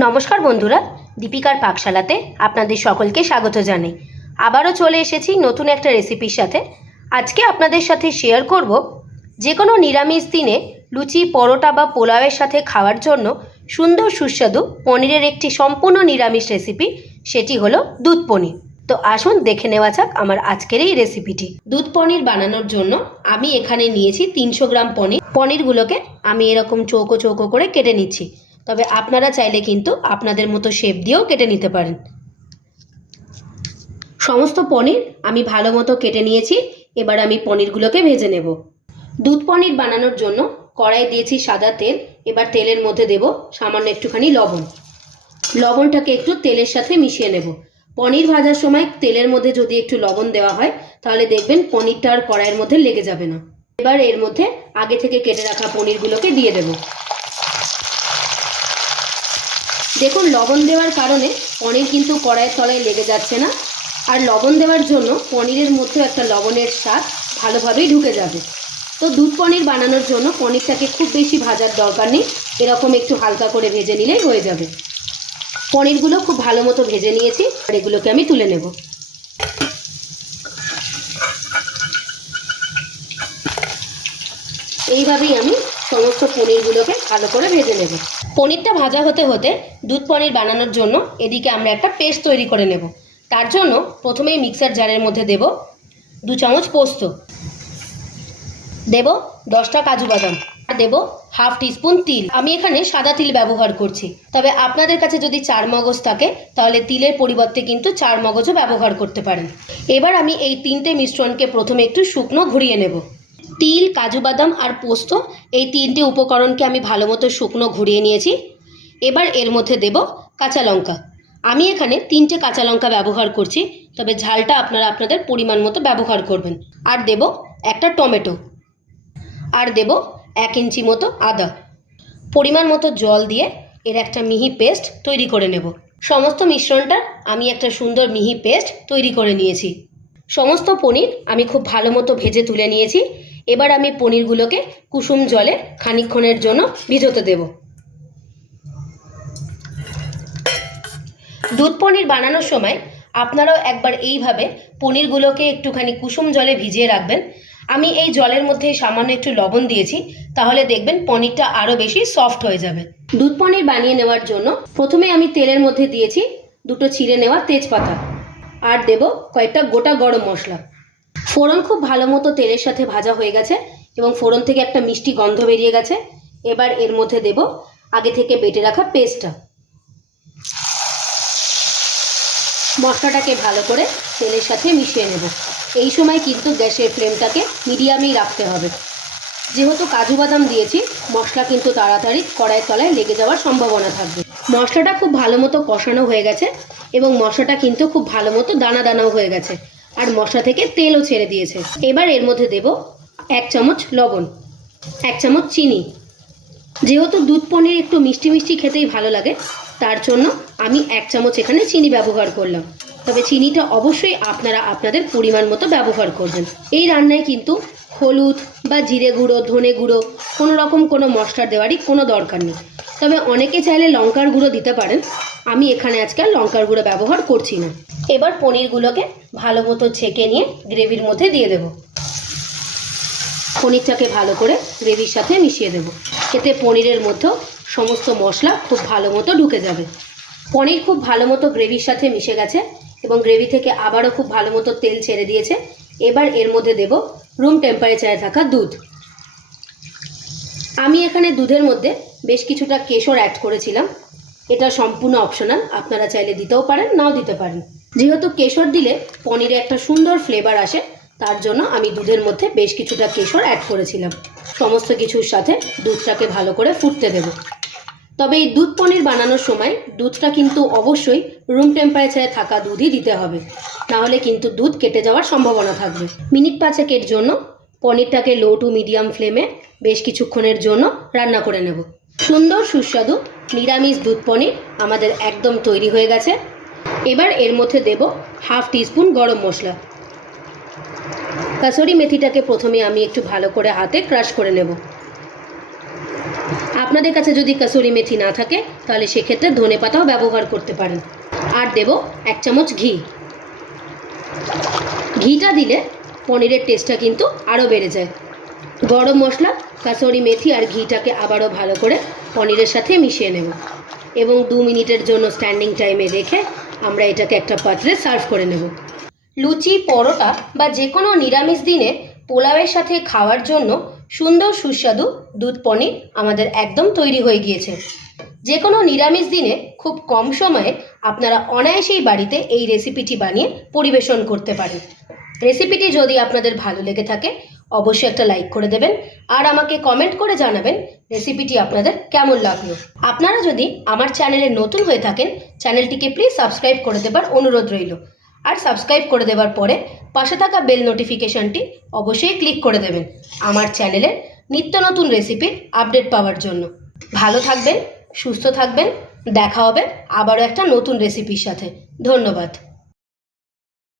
নমস্কার বন্ধুরা, দীপিকার পাকশালাতে আপনাদের সকলকে স্বাগত জানাই। আবারও চলে এসেছি নতুন একটা রেসিপির সাথে। আজকে আপনাদের সাথে শেয়ার করব যে কোনো নিরামিষ দিনে লুচি, পরোটা বা পোলাওয়ের সাথে খাওয়ার জন্য সুন্দর সুস্বাদু পনিরের একটি সম্পূর্ণ নিরামিষ রেসিপি সেটি হলো দুধ পনির। তো আসুন দেখে নেওয়া যাক আমার আজকের এই রেসিপিটি দুধ পনির বানানোর জন্য আমি এখানে নিয়েছি তিনশো গ্রাম পনির। পনিরগুলোকে আমি এরকম চৌকো চৌকো করে কেটে নিচ্ছি। তবে আপনারা চাইলে কিন্তু আপনাদের মতো শেপ দিয়েও কেটে নিতে পারেন। সমস্ত পনির আমি ভালো মতো কেটে নিয়েছি, এবার আমি পনিরগুলোকে ভেজে নেব। দুধ পনির বানানোর জন্য কড়াই দিয়েছি সাদা তেল, এবার তেলের মধ্যে দেব সামান্য একটুখানি লবণ। লবণটাকে একটু তেলের সাথে মিশিয়ে নেব। পনির ভাজার সময় তেলের মধ্যে যদি একটু লবণ দেওয়া হয়, তাহলে দেখবেন পনিরটা আর কড়াইয়ের মধ্যে লেগে যাবে না। এবার এর মধ্যে আগে থেকে কেটে রাখা পনিরগুলোকে দিয়ে দেবো। দেখুন, লবণ দেওয়ার কারণে পনির কিন্তু কড়াইয়ের তলায় লেগে যাচ্ছে না। আর লবণ দেওয়ার জন্য পনিরের মধ্যে একটা লবণের স্বাদ ভালোভাবেই ঢুকে যাবে। তো দুধ পনির বানানোর জন্য পনিরটাকে খুব বেশি ভাজার দরকার নেই। এরকম একটু হালকা করে ভেজে নিলেই হয়ে যাবে। পনিরগুলো খুব ভালো মতো ভেজে নিয়েছি। আর এগুলোকে আমি তুলে নেব। এইভাবেই আমি সমস্ত পনিরগুলোকে ভালো করে ভেজে নেব। পনিরটা ভাজা হতে হতে দুধ পনির বানানোর জন্য এদিকে আমরা একটা পেস্ট তৈরি করে নেব। তার জন্য প্রথমেই মিক্সার জারের মধ্যে দেব দু চামচ পোস্ত। দেব দশটা কাজু বাদাম। আর দেব হাফ টিস্পুন তিল। আমি এখানে সাদা তিল ব্যবহার করছি। তবে আপনাদের কাছে যদি চার মগজ থাকে, তাহলে তিলের পরিবর্তে কিন্তু চার মগজও ব্যবহার করতে পারেন। এবার আমি এই তিনটে মিশ্রণকে প্রথমে একটু শুকনো ঘুরিয়ে নেব। তিল, কাজু বাদাম আর পোস্ত, এই তিনটে উপকরণকে আমি ভালো মতো শুকনো ঘুরিয়ে নিয়েছি। এবার এর মধ্যে দেব কাঁচা লঙ্কা। আমি এখানে তিনটে কাঁচা লঙ্কা ব্যবহার করছি, তবে ঝালটা আপনারা আপনাদের পরিমাণ মতো ব্যবহার করবেন। আর দেব একটা টমেটো। আর দেব এক ইঞ্চি মতো আদা। পরিমাণ মতো জল দিয়ে এর একটা মিহি পেস্ট তৈরি করে নেব। সমস্ত মিশ্রণটা আমি একটা সুন্দর মিহি পেস্ট তৈরি করে নিয়েছি। সমস্ত পনির আমি খুব ভালো মতো ভেজে তুলে নিয়েছি। এবার আমি পনিরগুলোকে কুসুম জলে খানিকক্ষণের জন্য ভিজোতে দেব। দুধ পনির বানানোর সময় আপনারাও একবার এইভাবে পনিরগুলোকে একটুখানি কুসুম জলে ভিজিয়ে রাখবেন। আমি এই জলের মধ্যে সামান্য একটু লবণ দিয়েছি, তাহলে দেখবেন পনিরটা আরও বেশি সফট হয়ে যাবে। দুধ পনির বানিয়ে নেওয়ার জন্য প্রথমে আমি তেলের মধ্যে দিয়েছি দুটো ছিঁড়ে নেওয়া তেজপাতা। আর দেব কয়েকটা গোটা গরম মশলা। ফোড়ন খুব ভালো মতো তেলের সাথে ভাজা হয়ে গেছে এবং ফোড়ন থেকে একটা মিষ্টি গন্ধ বেরিয়ে গেছে। এবার এর মধ্যে দেব আগে থেকে বেটে রাখা পেস্টটা। মশলাটাকে ভালো করে তেলের সাথে মিশিয়ে নেব। এই সময় কিন্তু গ্যাসের ফ্লেমটাকে মিডিয়ামেই রাখতে হবে। যেহেতু কাজু বাদাম দিয়েছি, মশলা কিন্তু তাড়াতাড়ি কড়াই তলায় লেগে যাওয়ার সম্ভাবনা থাকবে। মশলাটা খুব ভালো মতো কষানো হয়ে গেছে এবং মশলাটা কিন্তু খুব ভালো মতো দানা দানাও হয়ে গেছে। আর মশলা থেকে তেলও ছেড়ে দিয়েছে। এবার এর মধ্যে দেব এক চামচ লবণ, এক চামচ চিনি। যেহেতু দুধ পনির একটু মিষ্টি মিষ্টি খেতেই ভালো লাগে, তার জন্য আমি এক চামচ এখানে চিনি ব্যবহার করলাম। তবে চিনিটা অবশ্যই আপনারা আপনাদের পরিমাণ মতো ব্যবহার করবেন। এই রান্নায় কিন্তু হলুদ বা জিরে গুঁড়ো, ধনে গুঁড়ো, কোনো রকম কোনো মশলা দেওয়ারই কোনো দরকার নেই। তবে অনেকে চাইলে লঙ্কার গুঁড়ো দিতে পারেন। আমি এখানে আজকাল লঙ্কার গুঁড়ো ব্যবহার করছি না। এবার পনিরগুলোকে ভালো মতো ছেঁকে নিয়ে গ্রেভির মধ্যে দিয়ে দেবো। পনিরটাকে ভালো করে গ্রেভির সাথে মিশিয়ে দেবো। এতে পনিরের মধ্যেও সমস্ত মশলা খুব ভালো মতো ঢুকে যাবে। পনির খুব ভালো মতো গ্রেভির সাথে মিশে গেছে এবং গ্রেভি থেকে আবারও খুব ভালো মতো তেল ছেড়ে দিয়েছে। এবার এর মধ্যে দেব রুম টেম্পারেচারে থাকা দুধ। আমি এখানে দুধের মধ্যে বেশ কিছুটা কেশর অ্যাড করেছিলাম। এটা সম্পূর্ণ অপশনাল আপনারা চাইলে দিতেও পারেন, নাও দিতে পারেন। যেহেতু কেশর দিলে পনিরে একটা সুন্দর ফ্লেভার আসে, তার জন্য আমি দুধের মধ্যে বেশ কিছুটা কেশর অ্যাড করেছিলাম। সমস্ত কিছুর সাথে দুধটাকে ভালো করে ফুটতে দেব। তবে এই দুধ পনির বানানোর সময় দুধটা কিন্তু অবশ্যই রুম টেম্পারেচারে থাকা দুধই দিতে হবে। নাহলে কিন্তু দুধ কেটে যাওয়ার সম্ভাবনা থাকবে। মিনিট পাঁচেকের জন্য পনিরটাকে লো টু মিডিয়াম ফ্লেমে বেশ কিছুক্ষণের জন্য রান্না করে নেব। সুন্দর সুস্বাদু নিরামিষ দুধ পনির আমাদের একদম তৈরি হয়ে গেছে। এবার এর মধ্যে দেব হাফ টিস্পুন গরম মশলা। কাসুরি মেথিটাকে প্রথমে আমি একটু ভালো করে হাতে ক্রাশ করে নেব। আপনাদের কাছে যদি কাসুরি মেথি না থাকে, তাহলে সেক্ষেত্রে ধনে পাতাও ব্যবহার করতে পারেন। আর দেব এক চামচ ঘি। ঘিটা দিলে পনিরের টেস্টটা কিন্তু আরও বেড়ে যায়। গরম মশলা, কাসুরি মেথি আর ঘিটাকে আবারও ভালো করে পনিরের সাথে মিশিয়ে নেব। এবং দু মিনিটের জন্য স্ট্যান্ডিং টাইমে রেখে আমরা এটাকে একটা পাত্রে সার্ভ করে নেব। লুচি, পরোটা বা যে কোনো নিরামিষ দিনে পোলাওয়ের সাথে খাওয়ার জন্য সুন্দর সুস্বাদু দুধ পনির আমাদের একদম তৈরি হয়ে গিয়েছে। যে কোনো নিরামিষ দিনে খুব কম সময়ে আপনারা অনায়াসেই বাড়িতে এই রেসিপিটি বানিয়ে পরিবেশন করতে পারেন। রেসিপিটি যদি আপনাদের ভালো লেগে থাকে, অবশ্যই একটা লাইক করে দেবেন আর আমাকে কমেন্ট করে জানাবেন রেসিপিটি আপনাদের কেমন লাগল। আপনারা যদি আমার চ্যানেলে নতুন হয়ে থাকেন, চ্যানেলটিকে প্লিজ সাবস্ক্রাইব করে দেবার অনুরোধ রইল। আর সাবস্ক্রাইব করে দেওয়ার পরে পাশে থাকা বেল নোটিফিকেশানটি অবশ্যই ক্লিক করে দেবেন আমার চ্যানেলের নিত্য নতুন রেসিপির আপডেট পাওয়ার জন্য। ভালো থাকবেন, সুস্থ থাকবেন, দেখা হবে আবারও একটা নতুন রেসিপির সাথে। ধন্যবাদ।